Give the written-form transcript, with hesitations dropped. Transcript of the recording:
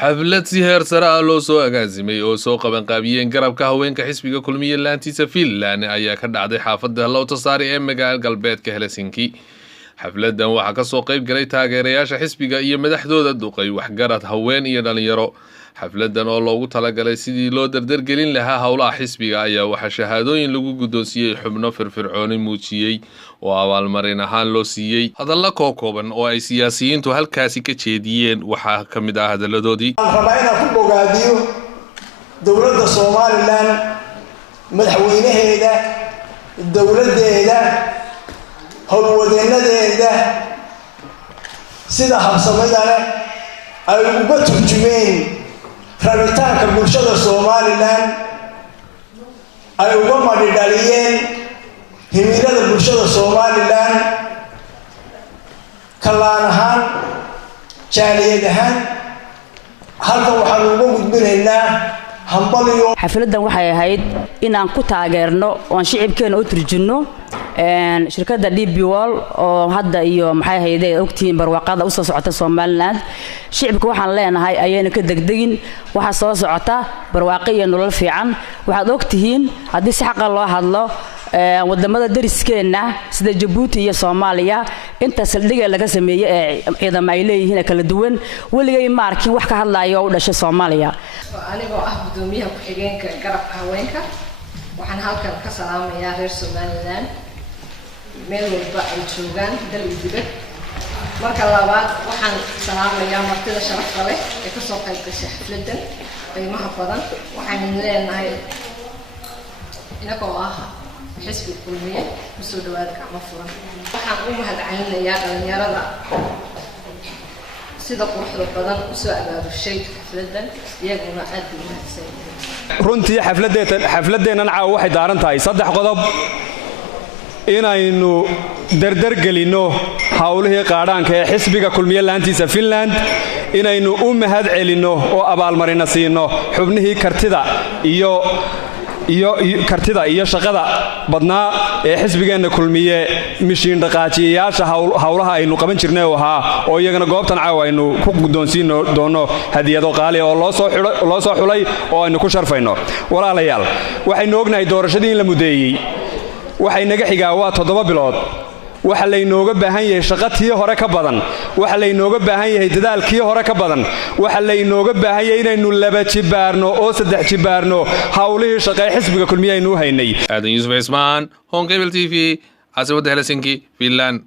xaflad si heer sare ah loo soo agaasimay oo soo qaban qaabiyeen garabka haweenka xisbiga kulmiye laantiisa Finland ayaa ka dhacday xaafadda Lauttasaari ee magaalada galbeedka Helsinki. xafladan waxaa ka soo qayb galay taageerayaasha xisbiga iyo madaxdooda duqay waxgarad haween iyo dhalinyaro. xafladan oo loogu talagalay sidii loo dardargelin lahaa hawlaha xisbiga ayaa waxa shahaadooyin lagu guddoonsiiyay xubno firfircooni muujiyay oo abaalmarin ahaan loo siiyay. hadalla kooban oo ay siyaasiyiintu halkaasi ka jeediyeen waxaa ka mid ah hadaladoodii. rabayna ku bogaadiyo dawladda Soomaaliland madaxweynaheeda dawladeeda howlwadeenadeeda sida habsamada ay uga turjumeen rabitaanka bulshada Soomaaliland ay uga madhidhaliyeen himilada bulshada Soomaaliland kalaan ahaan jaaliyad ahaan halka waxaan ugu gudbinaynaa hambaliyo. xafladan waxay ahayd inaan ku taageerno oo shicibkeena u turjino shirkadda DP World oo hadda iyo maxay hay'adda ogtiin barwaaqada u soo socota Soomaaliland. shicibka waxaan leenahay ayayna ka degdegin waxa soo socota barwaaqo iyo nolol fiican. waxaad ogtihiin haddii si xaq ah loo hadlo wadamada dariskeena sida Djibouti iyo Soomaaliya inta saldhiga laga sameeyay ee ciidamada ay leeyihiin kala duwan waligay ma arkin wax ka hadlayo u dhashay Soomaaliya. anigoo ah gudoomiyaha ku xigeenka garabka haweenka waxaan halkan ka salaamayaa reer Soomaaliland meel walba ay joogaan dal iyo dibad. marka labaad waxaan salaamayaa martida sharafta leh ee ka soo qayb gashay xafladan qiimaha badan. waxaan leenahay inagoo ah xisbi kulmiye kusoo dhawaad gacmo furan. waxaan u mahadcelinayaa dhalinyarada sida quruxda badan u soo abaabushay xafladan iyaguna aad u mahadsan. runtii xafladeenan caawa waxay daaran tahay saddex qodob inaynu dardargelino hawlihii qaadhaanka ee xisbiga kulmiye laantiisa Finland inaynu u mahad celino oo abaalmarina siino xubnihii kartida iyo shaqada badnaa ee xisbigeena kulmiye mishiin dhaqaajiyaasha hawlaha aynu qaban jirnay oo iyagana goobtan caawa aynu ku guddoonsiin doono hadiyado qaali oo loo soo xulay oo aynu ku sharfayno. walaalayaal waxaynu ognahay doorashadii in la mudeeyay waxay naga xigaa waa 7 bilood. waxa laynooga baahan yahay shaqadii hore ka badan waxa laynooga baahan yahay dadaalkii hore ka badan waxa laynooga baahan yahay inaynu 2 jibaarno oo 3 jibaarno hawlihii shaqay xisbiga kulmiye aynu haynay. Aadan Yuusuf Ismaan, Home Cable TV, Asawada Helsinki, Finland.